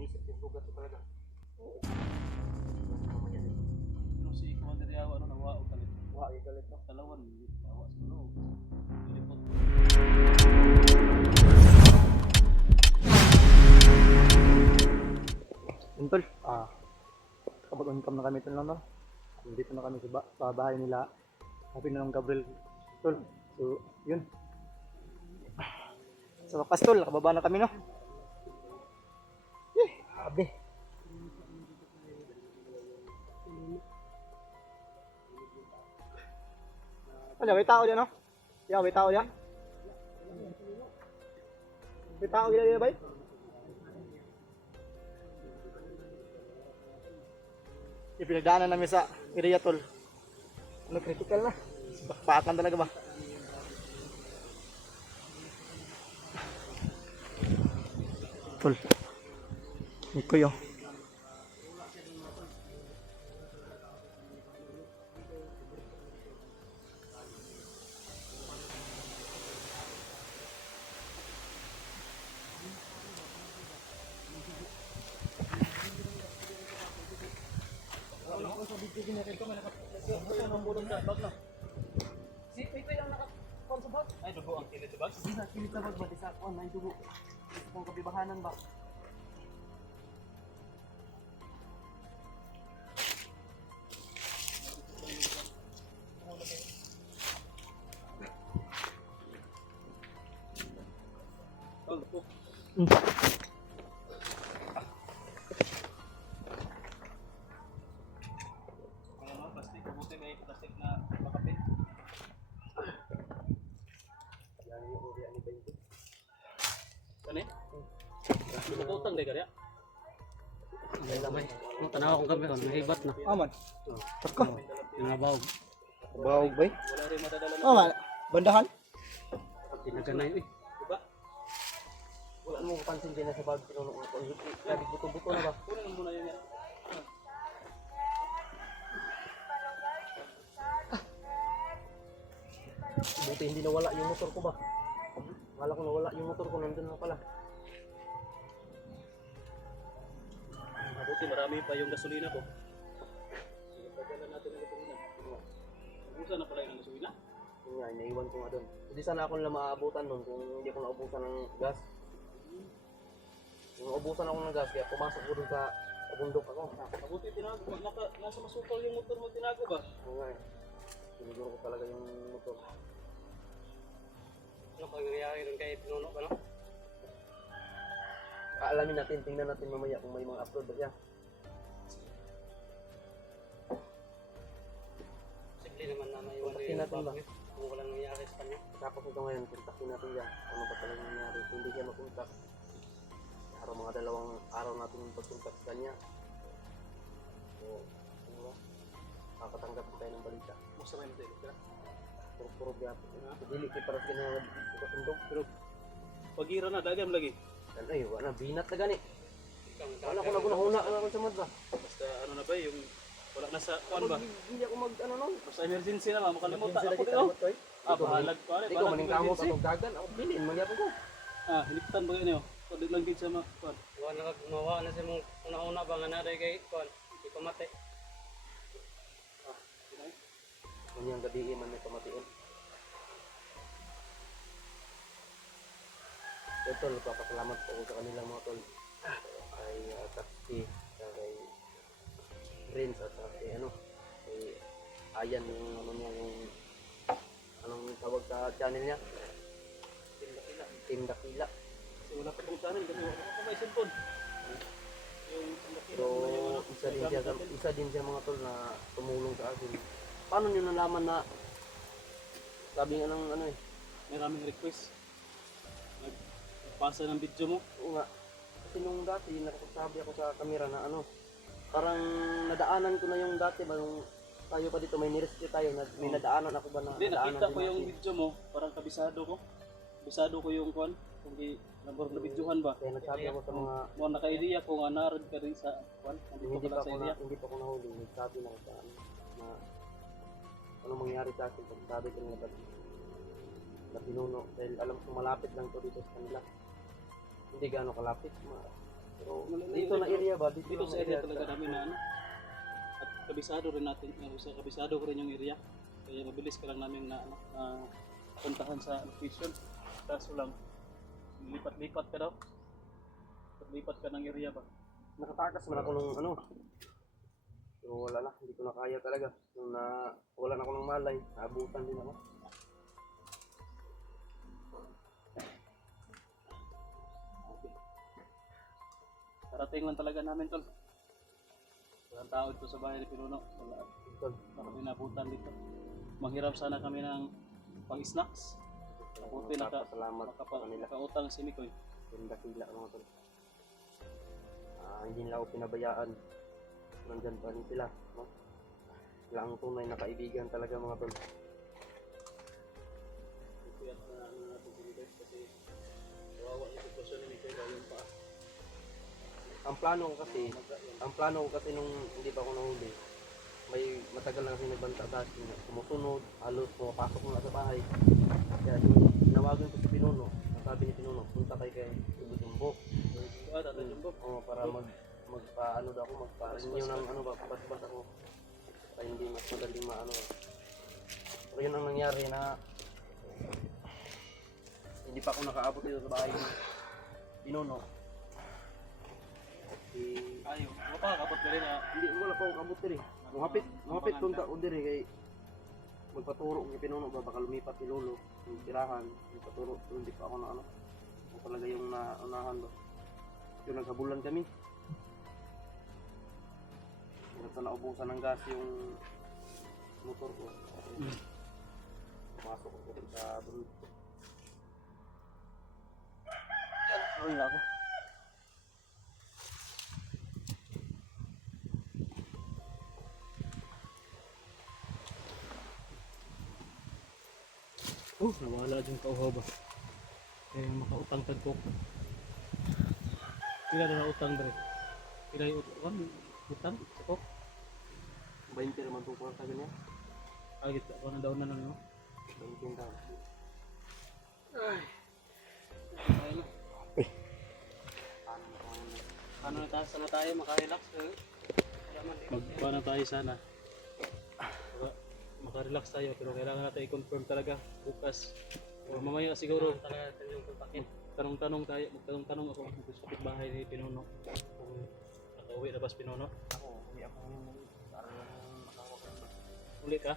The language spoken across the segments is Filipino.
iniisip yung sugat ko talaga. Oo. Pero si Commander Yawa, ano, nawa o kalit? Wala yung galit no. Dalawan, nawa siguro. Lilipot. Tol, kapag on cam na kami tol no. Dito na kami sa bahay nila. Sabi na ng Gabriel. Tol, so yun. Sa wakas tol, nakababa na kami no. Sabi. Ano, may tao dyan no? Yeah, may tao dyan. May tao dyan ba? Ipinagdaanan namin sa area tol. Ano, critical na. Bakpakan talaga ba? Tol. Ito yun. Si Pito yung naka-kon sa bag? Ay, dugo ang kilit sa bag? Hindi sa kilit sa bag ba? Di sa kuwan, may dugo. Gusto kong kabibahanan ba? Ano, plastic, kabuti may plastic na makapit. Yan yung uri ani ba ito? Kani? Bukutang dahil kaya? May lamay. Tanaw akong gabi kon, mahibat na. Aman. Tako. Tinabaw. Bawag ba? Wala rin madadala na. Aman. Bandahan. Tinaganay eh. Diba? Wala mo pansin din na sa bag pinuno ko. Sabi buto-buto na ba? Kunin mo muna yun yan. Buti hindi nawala yung motor ko ba? Akala ko nawala yung motor ko, nandun na pala. Mabuti marami pa yung gasolina ko. Pagdala natin ng gasolina. Ubusan na pala yung gasolina. Yun nga, naiwan ko nga doon. Hindi sana ako nila maaabutan doon kung hindi ako naubusan ng gas. Kung naubusan ako ng gas, kaya pumasok ko doon sa bundok ako. Mabuti tinago. Nasa masukal yung motor mo tinago ba? Oo nga eh. Siniguro ko talaga yung motor. Ano pag nangyayari doon kay Pinuno ka no? Alamin natin, tingnan natin mamaya kung may mga upload ba siya. Simple naman na maiwan Kontakin natin ba? kung walang nangyayari sa kanya. Tapos ito ngayon, kontakin natin siya. Ano ba talaga nangyari? Kung hindi siya makontak. Araw mga 2 araw natin pagkontak sa kanya. So, ano ba? Kakatanggap tayo ng balita. Masama yung tayo ka. Puro biya. Dili kay para sa kanya pagkatundog. Pero pagira na, dagam lagi. Ay, wala binat na gani. Ikaw, Wala ko na huna ako sa mad ba. Basta ano na ba yung wala na sa kuan ba? Hindi ako mag ano non. Basta emergency na ba? Makalimutan Sila ako kita dito. mo toy. Bahalag pa rin. Ikaw maning kamo sa tugdagan. Ako bilin man ko. Hinipitan ba ganyo? Pwede lang din sa mga kuan. Mawa na sa mong una-una ba nga naday kay kon. Di pamatay. Kunyang gabi man may pamatiin. Tol, papasalamat po ako sa kanilang mga tol. Ay Kapti, kay Prince at kay ano, kay Ayan yung ano niya, yung anong tawag sa channel niya? Team Dakila. Kasi wala pa pong channel kasi wala pa may cellphone. Yung So, isa din siya mga tol na tumulong sa akin. Paano niyo nalaman na sabi nga ng ano eh? may raming request. Nagpasa ng video mo. Oo nga. Kasi nung dati, nakapagsabi ako sa camera na ano, parang nadaanan ko na yung dati ba, yung tayo pa dito, may nirescue tayo, may nadaanan ako ba na Hindi, nadaanan nakita din ko yung natin. video mo. Parang kabisado ko. Kabisado ko yung kuan. Kung di nabor na videohan ba. Kaya nagsabi ako sa mga, Mo naka-idea ko nga naroon ka rin sa kuan. hindi Nandito pa ka lang sa ako area. hindi pa ako nahuli, nagsabi na ako sa ano, na ano mangyari sa akin, pag sabi ko nga na pinuno, dahil alam ko malapit lang to dito sa kanila. Hindi gaano kalapit, Pero dito na area ba? Dito, Dito lang sa na area talaga namin na ano. At kabisado rin natin, kabisado ko rin yung area. Kaya mabilis ka lang namin na, ano, na puntahan sa location. Kaso lang, lipat-lipat ka daw. Lipat ka ng area ba? Nakatakas man ako nung ano. So wala na, hindi ko na kaya talaga. Nung na wala na ako ng malay, naabutan din ako. Okay. Karating lang talaga namin tol. Walang tao dito sa bahay ni Pinuno. Wala. Tol, Baka binabutan dito. Manghiram sana kami ng pang-snacks. Buti salamat sa kanila. nakautang si Mikoy. Yung dakila mga tol. Hindi nila ako pinabayaan. Nandyan pa rin sila. No? Sila ang tunay na kaibigan talaga mga tol. Kaya ano natin si Mikoy kasi kawawa yung sitwasyon ni Mikoy yung pa. Ang plano ko kasi nung hindi pa ako nahuli, may matagal na kasi nagbanta sa akin, sumusunod, halos pumapasok na sa bahay. Kaya tinawagan ko si Pinuno, sabi ni Pinuno, punta kay Jumbo. Tatay Jumbo. Para magpaano daw ako, magpa-renew ng ano ba, pagbas ako. Para hindi mas madaling maano. Pero yun ang nangyari na hindi pa ako nakaabot dito sa bahay ni Pinuno. Ayaw. Wala pa, kapot ka rin Hindi, wala pa akong abot diri. Mungapit punta ko diri kay magpaturo ni Pinuno ba baka lumipat si Lolo yung tirahan, magpaturo pero hindi pa ako na ano. Ako talaga yung naunahan ba. Yung naghabulan kami. Hindi na naubusan ng gas yung motor ko. Pumasok ako sa doon. Ay, ako. Nawala dyan kauhaw ba? Kaya makautang tag ko. Pila na utang dre? Pila yung utang? Sa ko? 20 naman po sa ganyan. Agit, ako na daw na lang no? 20 daw. Ay. Ano na tayo? Sana tayo makarelax? Magpana tayo sana. Makarelax tayo pero kailangan natin i-confirm talaga bukas. O mamaya siguro tanong-tanong tayo, magtanong-tanong ako sa kapitbahay ni Pinuno. Kung nakauwi na ba si Pinuno? Ako, hindi ako makawag. Uli ka?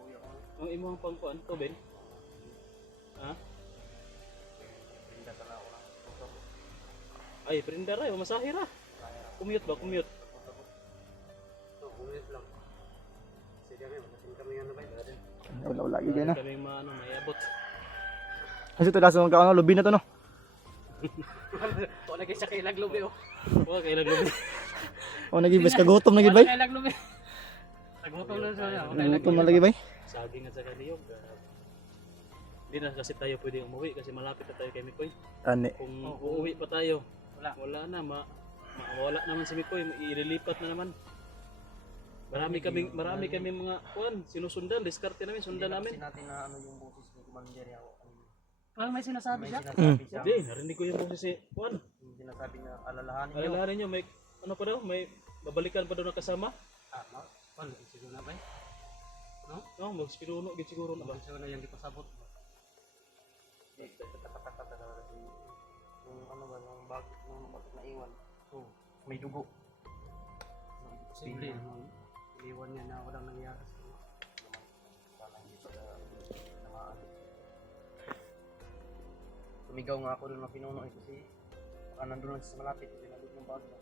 Uwi ako. Ang imo ang pangkuan to, Ben? Ha? Hindi ka na ako na. Ay, prindar ay, masahira. Commute ba? Commute? Ulit lang. Sige kami, manasin kami ano ba? Wala lagi dyan na. Kami may abot. Kasi ito nasa mga lubi na to no. Wala kayo sa kailag lubi oh. Huwag kailang lubi. O nagibis kagutom na gibay. Kailag lubi. Nagutom na siya. Kagutom na lagi bay. Saging at saka niyog. Hindi na kasi tayo pwede umuwi kasi malapit na tayo kay Mikoy. Tani. Kung uuwi pa tayo, wala na. Mawala naman si Mikoy. Ililipat na naman. Marami kami mga kuan, sinusundan, diskarte namin, sundan namin. Hindi natin na ano yung boses ni Commander ako. Parang may sinasabi May siya. sinasabi siya. Hindi, narinig ko yung boses si kuan. Yung sinasabi niya, alalahanin niyo. Alalahanin nyo, may ano pa daw, may babalikan pa daw na kasama. Ano, siguro na ba? No, magspiruno, siguro na ba? Siguro na yung di pasabot. Kata-kata talaga yung ano ba, yung bakit na iwan. May dugo. Posible. Iliwan niya na walang nangyari sa mga. Sana hindi sila namaan. Sumigaw nga ako doon na Pinuno eh kasi baka nandun lang sa malapit kasi nandun yung bag na.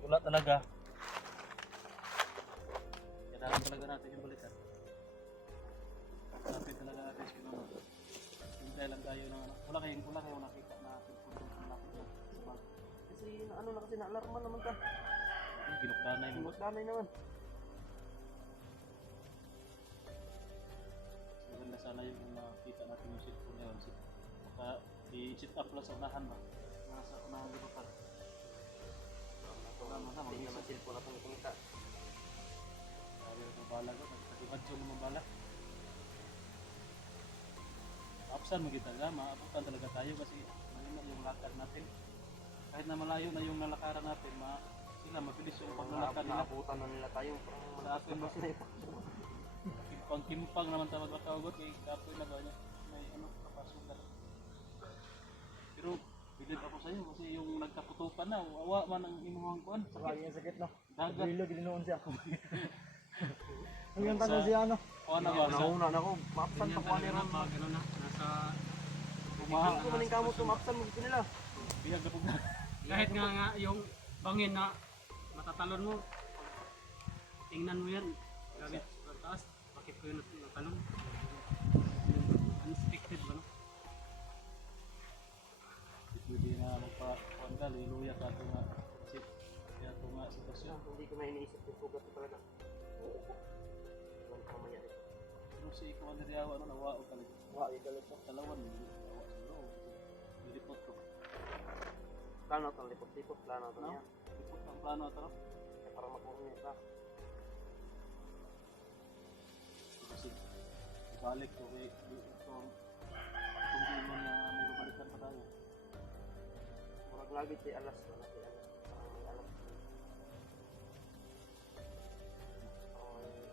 Wala talaga. Kailangan talaga natin yung balikan. Lapit talaga natin si Pinuno. Hintay lang tayo ng ano. Wala kayong nakita na malapit lang sa bag. Kasi ano na kasi na-alarman naman ka. Ginukdanay mo. Magdanay naman. Maganda sana yung makita natin yung sit po na yun. Baka i-sit up lang sa unahan ba? Nasa unahan dito pa. Hindi naman cellphone na itong kumita. Sabi ng mabala ko, nagkatimadso ng mabala. buksan mo kita nga, maabutan talaga tayo kasi mahina yung lakad natin. Kahit na malayo na yung nalakaran natin, sila mabilis yung paglalakad nila. Naabutan na nila tayo. Sa akin ba? Kimpang naman tayo magkakaugot kay kapoy na ba niya? May ano, kapasukan. Pero bilib ako sa iyo kasi yung nagkaputukan na, awa man ang imuhang kuan. Saka yung sakit no. Dagat. Bilo ginoon siya. Ang yung tanong siya ano. Kuan na ba? Nauna na ako. Mapsan pa ko nila. Pag ano na, nasa Umaha. Kung maning kamot to mapsan mo gusto nila. Biyag na po na. kahit nga yung bangin na matatalon mo, tingnan mo yan, gamit sa taas, bakit ko yun natalon? Unexpected ba no? Pwede na magpa-kuan ka, liluya ka ito nga. Kaya ito nga sitwasyon. Hindi ko na iniisip yung sugat ko talaga. Walang kamaya rin. Pero si ikaw ang nariyawa, ano, nawa o talaga. Wala, ikalit mo. Talawan, nawa sa loob. Nilipot ko. Plano itong lipot-lipot. Plano ito No? niya. Lipot ang plano ito, no? Para magmumit ka. Kasi ibalik ko kay ito kung di man na may babalikan pa tayo. Murag lagit si alas. Wala si alas. Parang may alas.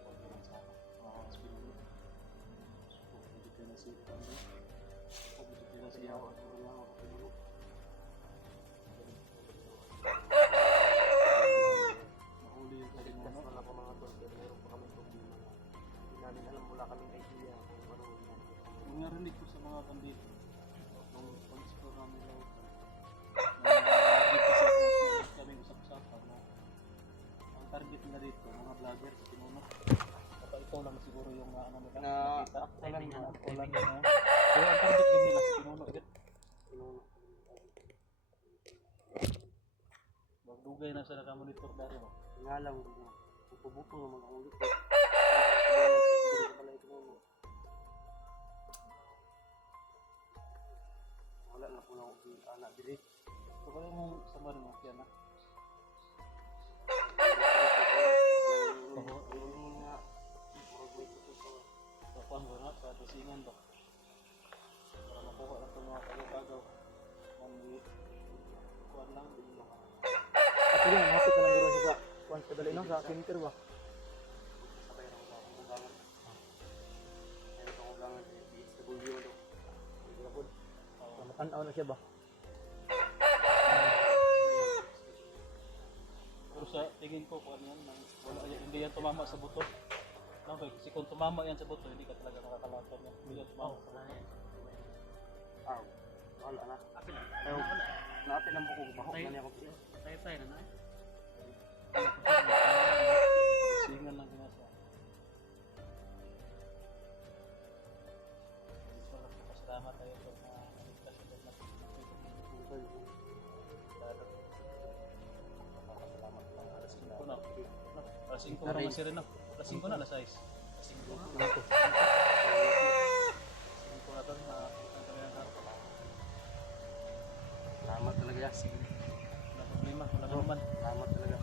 Pwede lang sa akin. Mga hospital. Pwede ka na siya. Pwede ka na siya. Mahuli yung Ligtas kalimuno. man ako mga tol. Pero meron pa kami problema na hindi namin alam. Wala kaming idea kung ano yan. Mga rinig ko sa mga bandito. Kung pag-explore namin lahat. Kami usap-usapan na ang target nila dito, mga vlogger sa Pinuno. Baka ito lang siguro yung ano nila nakita. timing na. Ulan na. Pero ang target din nila sa Pinuno. Magdugay na sa nakamonitor dahil mo. Nga lang. Pupubuto ng mga ulit. Wala na po na ako anak dili. So kaya mong samarin mo kaya na. Kapan mo na sa tusingan to. Para makuha lang itong mga kagagaw. Kuhan lang. At yun, hapit na lang guro siya sa kuwan sa dali no sa center ba. Sabay na ako sa akong ugangan. Ayun akong ugangan sa BSW do. Ilapod. Matanaw na siya ba. Pero sa tingin ko kung ano yan, wala yan, hindi yan tumama sa buto. No, kasi kung tumama yan sa buto, hindi ka talaga nakakalakad yan. Hindi yan tumama sa buto. Ah, wala na. Apil lang. Ayaw. Naapil ang buko. Mahok na niya ako. Tayo na na eh. Singan lang ginasa. Pasalamat tayo sa mga naligtas sa natin. Papasalamat lang. Alas 5 na. Alas 5 na si Reno. Alas 5 na, alas 6. Alas 5 na. Alas 5 na ito. Salamat talaga ya. Wala problema. Wala naman. Salamat talaga.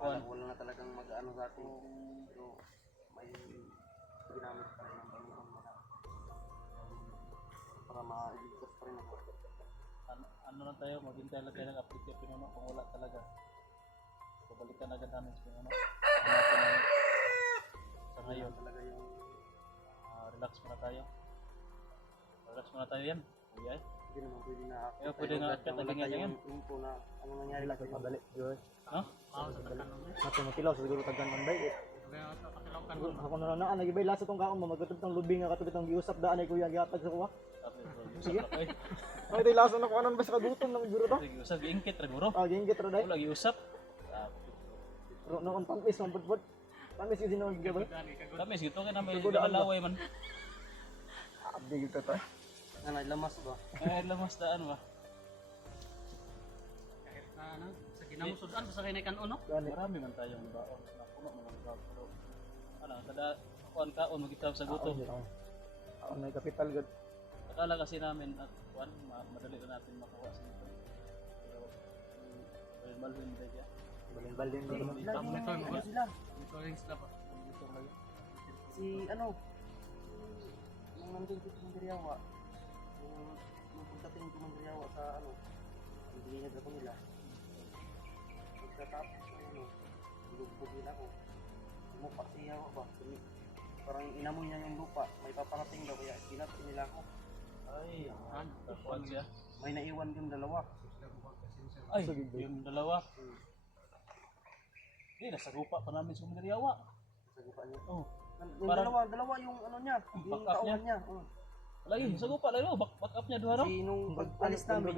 Wala na talagang mag-ano sa atin. Pero may ginamit pa rin ang Panginoon para ma-iligtas pa rin ako. Ano lang tayo, maghintay lang tayo ng update kay Pinuno kung wala talaga. Babalikan agad namin sa Pinuno. Hanapin namin. Sa ngayon, Talaga yung relax muna tayo. Relax muna tayo yan. Kuya eh. hindi naman pwede na Kaya pwede nga akit, wala naging ganyan. tayong info na ano nangyari Wala kay padali. Guro. No? Ako sa tatanong eh. Nato matilaw sa siguro tagdan man bay. Kaya sa katilaw Siguro ako na na lagi bay lasa tong kaon mamagutod tong lubing nga katubit tong giusap daan ay kuya gihatag sa kuha. Tapos, usap na kayo. Ay di lasa na ko anon ba sa kagutom nang guro to. Sige, usap. Giingkit, Raguro. Ah ginggit ra day. Wala, giusap. Pero noon pangpis man budbud. Pangpis gyud no gibay. Kami, sige, ito ka na may Tugodaan ba? laway man. Abdi gyud to. ano lamas ba? Eh, lamas daan ba? Kahit na ano, sa ginamusudan sa kinay kanon no. Gani. Marami man tayong baon. Napuno man ang baon. Pero, ano, kada kuan kaon, magitab sa gutom. Ako may kapital gud. Akala kasi namin at kuan, madali na natin makuha sa ito. Pero, malwin ba siya? Balin-balin din. Ito mo sila. Ito rin sila pa. Dito Si ano, nung nandun si Kumandiriyawa, yung pagdating ni Kumandiriyawa sa ano, ang binihag ako nila. Pagkatapos na ano, lubog nila ako. Lupa si Yawa ba? Parang inamoy niya yung lupa, may paparating daw kaya sinapin nila ako. Ay, kakuan siya. May naiwan yung dalawa. Ay, yung dalawa. Nasagupa pa namin sa Kumandiriyawa. Sa gupa niya. Oh. Yung Parang- dalawa yung ano niya, yung Backup tauhan niya. Lagi, sagupa lalo, back up niya duha raw. Si nung pag-alis namin,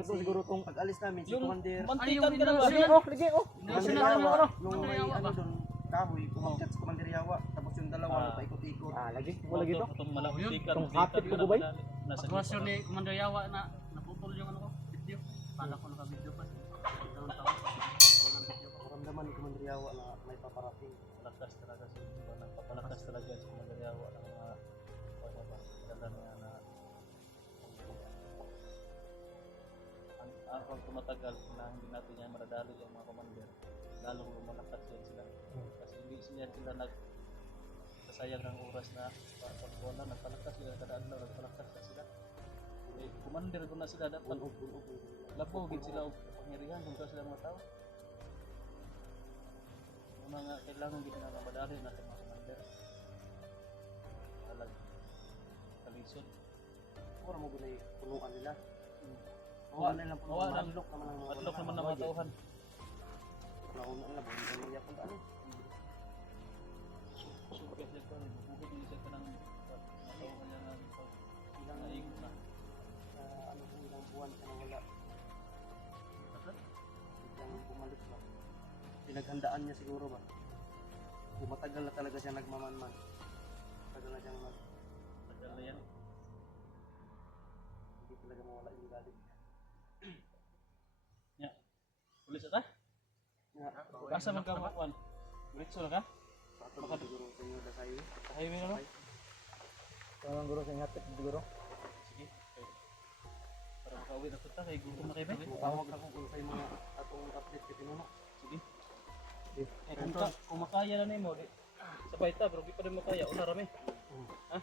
pag-alis namin, si Yung Commander, mantikan ka na ba? Lagi, Lagi, oh. Commander Yawa, Yawa, nung may Commander ano Yawa doon, kahoy, pumakyat si Commander Yawa, tapos yung dalawa, paikot-ikot. Lagi. Wala gito. Itong malapikan. Itong hapit ko ba? Nasa Pagwasyo ni Commander Yawa na naputol yung ano ko, video. Kala ko naka-video pa. Taon-taon. Maramdaman ni Commander Yawa na may paparating. Palakas talaga si papalakas talaga si Kumandiriyawa ng mga ano ba, ganda niya na ang tumatagal na hindi natin yan maradali yung mga commander, lalong lumalakas yan sila. Kasi hindi sila nagsasayang ng oras na pagkuhan lang, nagpalakas sila kada adlaw, nagpalakas na sila. Commander ko na sila dapat labogin sila og pangyarihan kung sila mga tao. Yung mga kailangan gid na madali natin mga commander. Talag kalisod. Siguro mo gunay punuan nila. Punuan nila punuan. Madlok naman ang mga Adlok naman ang mga tauhan. Nauna na, buhay na niya kung ano. Sugat niya pa rin. Bukod niya siya ka ng tauhan niya na Ilang naikot na. ano po, ilang buwan ka na wala. Biglang bumalik ba. Pinaghandaan niya siguro ba. Kung matagal na talaga siya nagmamanman. Matagal na siyang Tagal na yan. hindi talaga mawala yung galit. Pulis ata? Asa man ka makuan? Diretso na ka? Sa ato ba siguro sa inyo na kayo. Sa highway na no? Parang guro sa hatip siguro. Sige. Okay. Para makauwi na punta kay gutom na kayo ba? Tawag ako kung sa mga atong update kay Pinuno. Sige. Kung makaya na nimo, di. Sabay ta, pero di pa rin makaya. Una rami. Ha?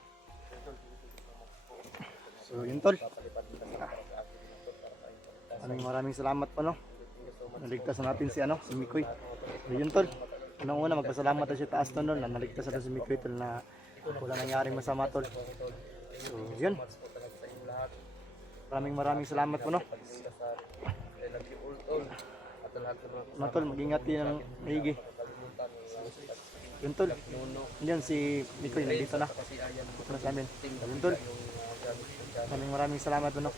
So, yun tol. Maraming salamat po, no? Naligtas na natin si Mikoy. So, yun tol. Unang-una, magpasalamat tayo sa taas tol, na naligtas natin si Mikoy tol na wala nangyaring masama tol. So, yun. Maraming salamat po, no? Tol, mag-ingat din ng maigi. Yun tol. Yun si Mikoy, nandito na. Ito na sa amin. Yun tol. Maraming salamat po, no?